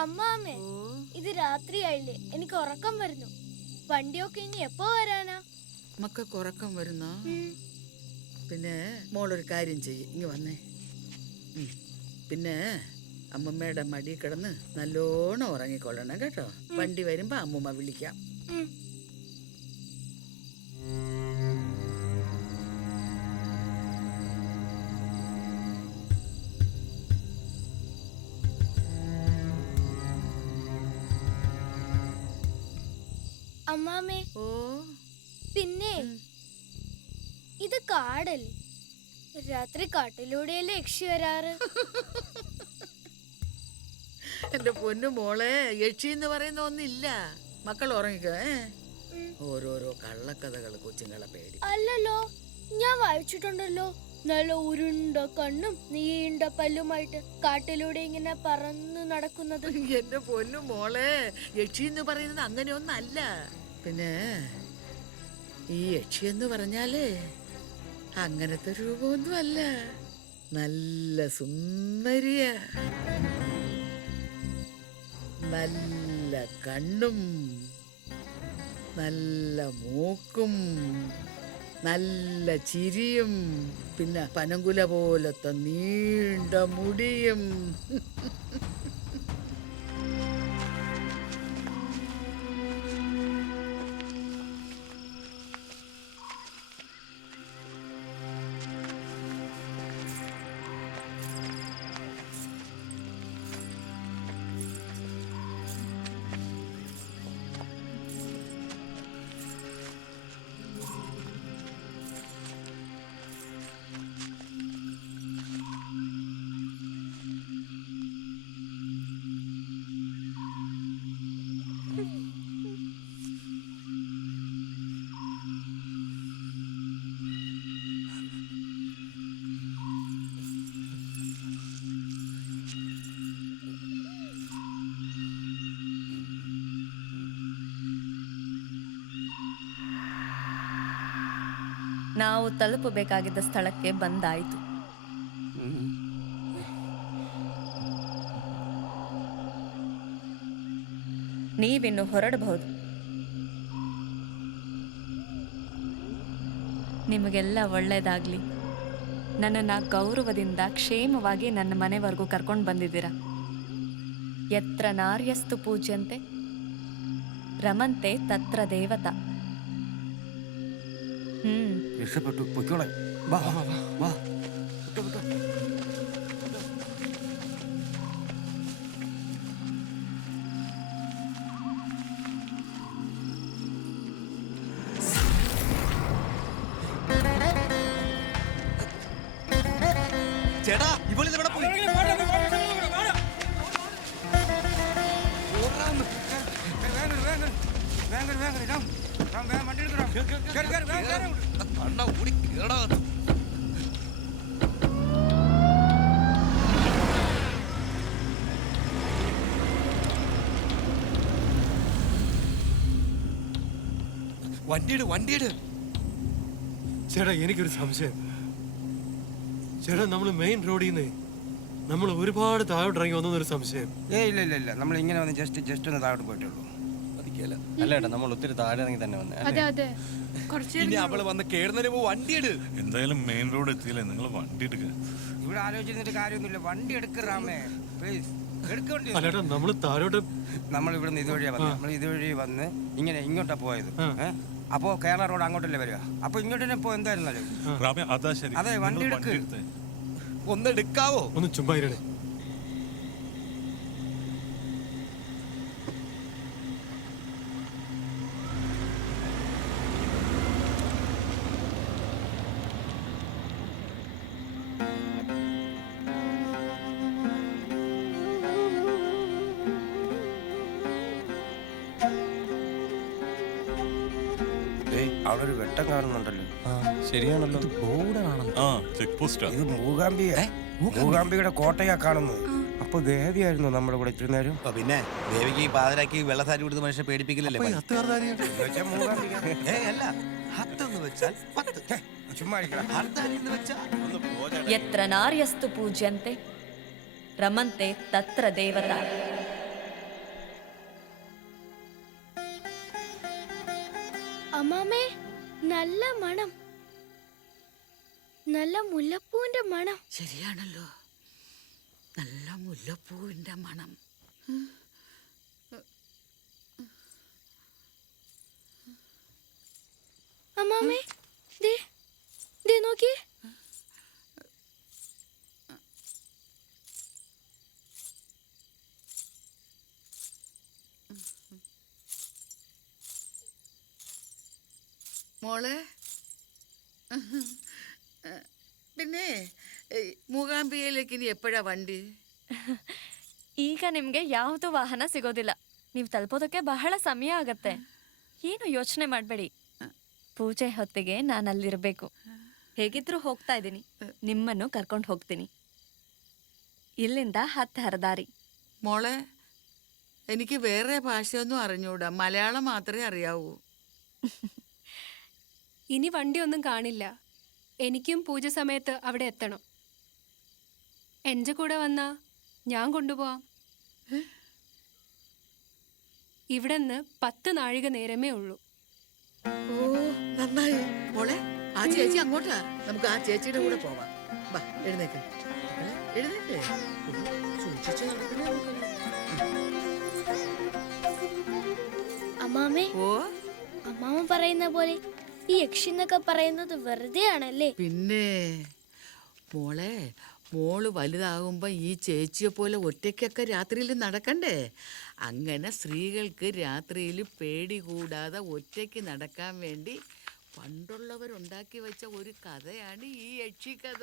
അമ്മാമ്മേ, ഇത് രാത്രിയായില്ലേ, എനിക്ക് ഉറക്കം വരുന്നു. വണ്ടിയൊക്കെ ഇനി എപ്പോ വരാനാ? മക്കൾക്ക് ഉറക്കം വരുന്നോ? പിന്നെ മോളൊരു കാര്യം ചെയ്യ്, ഇങ്ങ് വന്നേ. പിന്നെ അമ്മമ്മയുടെ മടി കിടന്ന് നല്ലോണം ഉറങ്ങിക്കൊള്ളണം കേട്ടോ. വണ്ടി വരുമ്പോ അമ്മൂമ്മ വിളിക്കാം. അമ്മാമ്മേ, ഓ പിന്നെ ഇത് കാടല്ലേ? രാത്രി കാട്ടിലൂടെയല്ലേ യക്ഷി വരാറ്? എന്റെ പൊന്നു മോളെ, യക്ഷി എന്ന് പറയുന്ന ഒന്നില്ല. മക്കൾ ഉറങ്ങിക്കോ. ഓരോരോ കള്ളക്കഥകൾ കൊച്ചുങ്ങളെ പേടി. അല്ലല്ലോ, ഞാൻ വായിച്ചിട്ടുണ്ടല്ലോ. നല്ല ഉരുണ്ട കണ്ണും നീണ്ട പല്ലുമായിട്ട് കാട്ടിലൂടെ ഇങ്ങനെ പറന്ന് നടക്കുന്നത്. എന്റെ പൊന്നു മോളെ, യക്ഷി എന്ന് പറയുന്നത് അങ്ങനെയൊന്നല്ല. പിന്നെ ഈ യക്ഷി എന്ന് പറഞ്ഞാല് അങ്ങനത്തെ രൂപമൊന്നും അല്ല. നല്ല സുന്ദരിയ, നല്ല കണ്ണും നല്ല മൂക്കും നല്ല ചിരിയും പിന്നെ പനങ്കുല പോലത്തെ നീണ്ട മുടിയും. ನಾವು ತಲುಪಬೇಕಾಗಿದ್ದ ಸ್ಥಳಕ್ಕೆ ಬಂದಾಯಿತು. ನೀವಿನ್ನು ಹೊರಡಬಹುದು. ನಿಮಗೆಲ್ಲ ಒಳ್ಳೆಯದಾಗಲಿ. ನನ್ನನ್ನು ಗೌರವದಿಂದ ಕ್ಷೇಮವಾಗಿ ನನ್ನ ಮನೆವರೆಗೂ ಕರ್ಕೊಂಡು ಬಂದಿದ್ದೀರಾ. ಯತ್ರ ನಾರ್ಯಸ್ತು ಪೂಜ್ಯಂತೆ ರಮಂತೆ ತತ್ರ ದೇವತಾ. രക്ഷപ്പെട്ടു, പൊയ്ക്കോളെ. വാ വാ വാ വാ. ചേട്ടാ, ഇവളിവിടെ പോയി. വണ്ടിയിട്. ചേട്ടാ, എനിക്കൊരു സംശയം. ചേട്ടാ, നമ്മൾ മെയിൻ റോഡിൽ നിന്ന് നമ്മൾ ഒരുപാട് താഴോട്ട് ഇറങ്ങി വന്നൊരു സംശയം. ഇല്ല, നമ്മൾ ഇങ്ങനെ വന്ന് ജസ്റ്റ് ഒന്ന് താഴോട്ട് പോയിട്ടുള്ളൂ. അല്ല ഏട്ടാ, നമ്മൾ ഒത്തിരി താഴെ ഇറങ്ങി തന്നെ വന്നേ. ഇനി അവള് വന്ന് കേറുന്നതിന് മുമ്പ് വണ്ടിയിട്. എന്തായാലും മെയിൻ റോഡ് എത്തിയില്ലേ, നിങ്ങൾ വണ്ടി എടുക്കുക. ഇവിടെ ആലോചിച്ചിട്ട് കാര്യമൊന്നുമില്ല, വണ്ടി എടുക്കറാമേ പ്ലീസ്. അല്ലേട്ടാ, നമ്മൾ താഴോട്ട് നമ്മൾ ഇവിടുന്ന് ഇതുവഴി വന്ന് ഇങ്ങനെ ഇങ്ങോട്ടാ പോയത്. അപ്പോ കേരള റോഡ് അങ്ങോട്ടല്ലേ വരിക. അപ്പൊ ഇങ്ങോട്ട് തന്നെ പോ. എന്തായിരുന്നാലും അതെ, വണ്ടി എടുക്ക്. ഒന്ന് എടുക്കാവോ? ഒന്ന് ചുമ്മാ ഇരടെ. അവിടെ ഒരു വെട്ടം കാണുന്നുണ്ടല്ലോ. ശരിയാണല്ലോ, ഇത് മൂകാംബികയുടെ കോട്ടയാ കാണുന്നത്. അപ്പൊ ദേവിയായിരുന്നു നമ്മുടെ കൂടെ ഇത്തിരി നേരം. പിന്നെ ദേവിക്ക് ഈ പാതിരാക്കി വെള്ളസാരി കൊടുത്ത് മനുഷ്യ പേടിപ്പിക്കില്ലല്ലേ? ಯತ್ರ ನಾರ್ಯಸ್ತು ಪೂಜ್ಯಂತೆ ರಮಂತೆ ತತ್ರ ದೇವತಾ. അമ്മാമേ, നല്ല മണം, നല്ല മുല്ലപ്പൂവിന്റെ മണം. ശരിയാണല്ലോ, നല്ല മുല്ലപ്പൂവിന്റെ മണം. അമ്മാമേ, ദേ ദേ നോക്കി. മോളെ, പിന്നെ മൂകാംബികയിലേക്ക് ഇനി എപ്പോഴാ ವಂಡಿ? ಈಗ ನಿಮ್ಗೆ ಯಾವುದು ವಾಹನ ಸಿಗೋದಿಲ್ಲ. ನೀವು ತಲುಪೋದಕ್ಕೆ ಬಹಳ ಸಮಯ ಆಗತ್ತೆ. ಏನು ಯೋಚನೆ ಮಾಡಬೇಡಿ. ಪೂಜೆ ಹೊತ್ತಿಗೆ ನಾನು ಅಲ್ಲಿರ್ಬೇಕು. ಹೇಗಿದ್ರೂ ಹೋಗ್ತಾ ಇದ್ದೀನಿ, ನಿಮ್ಮನ್ನು ಕರ್ಕೊಂಡು ಹೋಗ್ತೀನಿ. ഇല്ലിന്ത 10 ഹരദാരി. മോളെ, എനിക്ക് വേറെ ഭാഷയൊന്നും അറിഞ്ഞൂടാ, മലയാളം മാത്രമേ അറിയാവൂ. ഇനി വണ്ടിയൊന്നും കാണില്ല. എനിക്കും പൂജ സമയത്ത് അവിടെ എത്തണം. എൻ്റെ കൂടെ വന്നാ ഞാൻ കൊണ്ടുപോവാം. ഇവിടെ നിന്ന് 10 നാഴിക നേരമേ ഉള്ളൂ. ഓ, നന്നായി. മോളെ, ആ ചേച്ചി അങ്ങോട്ടാ, നമുക്ക് ആ ചേച്ചിയുടെ കൂടെ പോവാം. വാ, എഴുന്നേക്ക്, എഴുന്നേക്ക്. സൂക്ഷിച്ചു നടക്കണേ. അമ്മാമേ, ഓ, അമ്മാമ പറയുന്ന പോലെ ഈ യക്ഷി എന്നൊക്കെ പറയുന്നത് വെറുതെ ആണല്ലേ? പിന്നെ മോളെ, മോള് വലുതാകുമ്പോ ഈ ചേച്ചിയെ പോലെ ഒറ്റയ്ക്കൊക്കെ രാത്രിയിൽ നടക്കണ്ടേ? അങ്ങനെ സ്ത്രീകൾക്ക് രാത്രിയിൽ പേടി കൂടാതെ ഒറ്റയ്ക്ക് നടക്കാൻ വേണ്ടി പണ്ടുള്ളവരുണ്ടാക്കി വെച്ച ഒരു കഥയാണ് ഈ യക്ഷിക്കഥ.